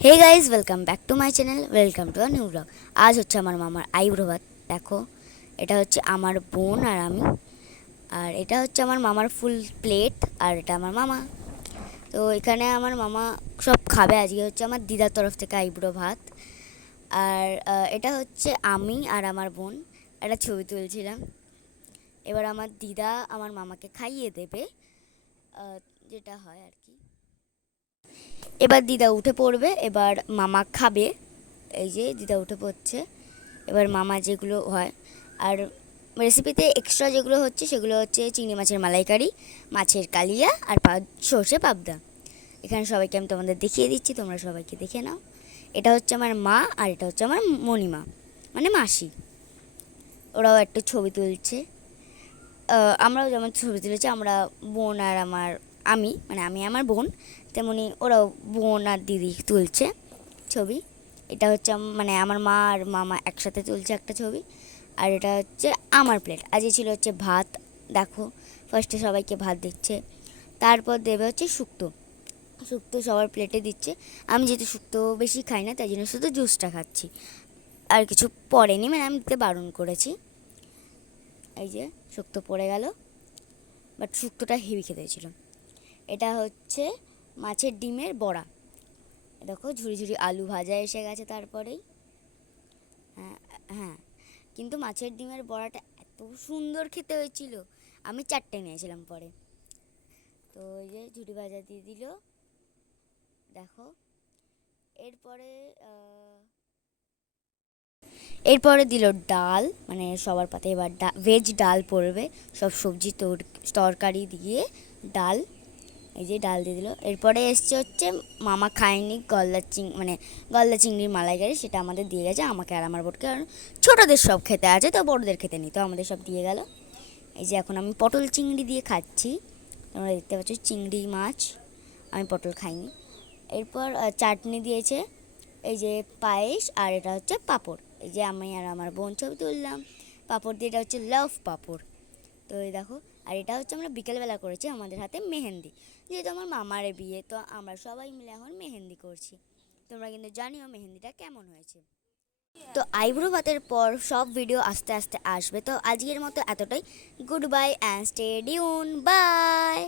Hey guys, welcome back to my channel, welcome to a new blog. আজ হচ্ছে আমার মামার আইব্রো ভাত। দেখো, এটা হচ্ছে আমার বোন আর আমি, আর এটা হচ্ছে আমার মামার ফুল প্লেট, আর এটা আমার মামা। তো এখানে আমার মামা সব খাবে। আজকে হচ্ছে আমার দিদার তরফ থেকে আইব্রো ভাত। আর এটা হচ্ছে আমি আর আমার বোন একটা ছবি তুলছিলাম। এবার আমার দিদা আমার মামাকে খাইয়ে দেবে, যেটা হয় আর কি। এবার দিদা উঠে পড়বে, এবার মামা খাবে। এই যে দিদা উঠে পড়ছে। এবার মামা যেগুলো হয়, আর রেসিপিতে এক্সট্রা যেগুলো হচ্ছে সেগুলো হচ্ছে চিংড়ি মাছের মালাইকারি, মাছের কালিয়া, আর সর্ষে পাবদা। এখানে সবাইকে আমি তোমাদের দেখিয়ে দিচ্ছি, তোমরা সবাইকে দেখে নাও। এটা হচ্ছে আমার মা, আর এটা হচ্ছে আমার মণিমা, মানে মাসি। ওরাও একটা ছবি তুলছে। আমরাও যেমন ছবি তুলেছি, আমরা বোন আর আমি আমার বোন, তেমনি ওরাও বোন আর দিদি তুলছে ছবি। এটা হচ্ছে মানে আমার মা আর মামা একসাথে তুলছে একটা ছবি। আর এটা হচ্ছে আমার প্লেট। আজকে ছিল হচ্ছে ভাত। দেখো, ফার্স্টে সবাইকে ভাত দিচ্ছে, তারপর দেবে হচ্ছে শুক্তো। শুক্তো সবার প্লেটে দিচ্ছে। আমি যেহেতু শুক্তো বেশি খাই না, তাই জন্য শুধু জুসটা খাচ্ছি, আর কিছু পড়েনি, মানে আমি দিতে বারণ করেছি। এই যে শুক্তো পড়ে গেল, বাট শুক্তোটা হেভি খেতে হয়েছিল। এটা হচ্ছে মাছের ডিমের বড়া। দেখো, ঝুড়ি ঝুড়ি আলু ভাজা এসে গেছে তারপরেই। হ্যাঁ, হ্যাঁ, কিন্তু মাছের ডিমের বড়াটা এত সুন্দর খেতে হয়েছিল, আমি 4টে নিয়েছিলাম পরে। তো ওই যে ঝুড়ি ভাজা দিয়ে দিল। দেখো, এরপরে এরপরে দিল ডাল, মানে সবার পাতে এবার ভেজ ডাল পড়বে, সব সবজি তরকারি দিয়ে ডাল। এই যে ডাল দিয়ে দিল। এরপরে এসছে হচ্ছে মামা খায়নি মানে গলদা চিংড়ির মালাইকারি, সেটা আমাদের দিয়ে গেছে, আমাকে আর আমার বোনকে। কারণ ছোটোদের সব খেতে আছে, তো বড়োদের খেতে নেই, তো আমাদের সব দিয়ে গেল। এই যে এখন আমি পটল চিংড়ি দিয়ে খাচ্ছি, তোমরা দেখতে পাচ্ছ চিংড়ি মাছ, আমি পটল খাইনি। এরপর চাটনি দিয়েছে, এই যে পায়েস, আর এটা হচ্ছে পাঁপড়। এই যে আমি আর আমার বোন ছবি তুললাম পাঁপড় দিয়ে, এটা হচ্ছে লাভ পাঁপড়। তো এই দেখো, আর এটা হচ্ছে আমরা বিকেলবেলা করেছি, আমাদের হাতে মেহেন্দি, যেহেতু আমার মামার বিয়ে, তো আমরা সবাই মিলে এখন মেহেন্দি করছি। তোমরা কিন্তু জানিও মেহেন্দিটা কেমন হয়েছে। তো আইব্রো ভাতের পর সব ভিডিও আস্তে আস্তে আসবে। তো আজকের মতো এতটাই। Goodbye and stay tune, by.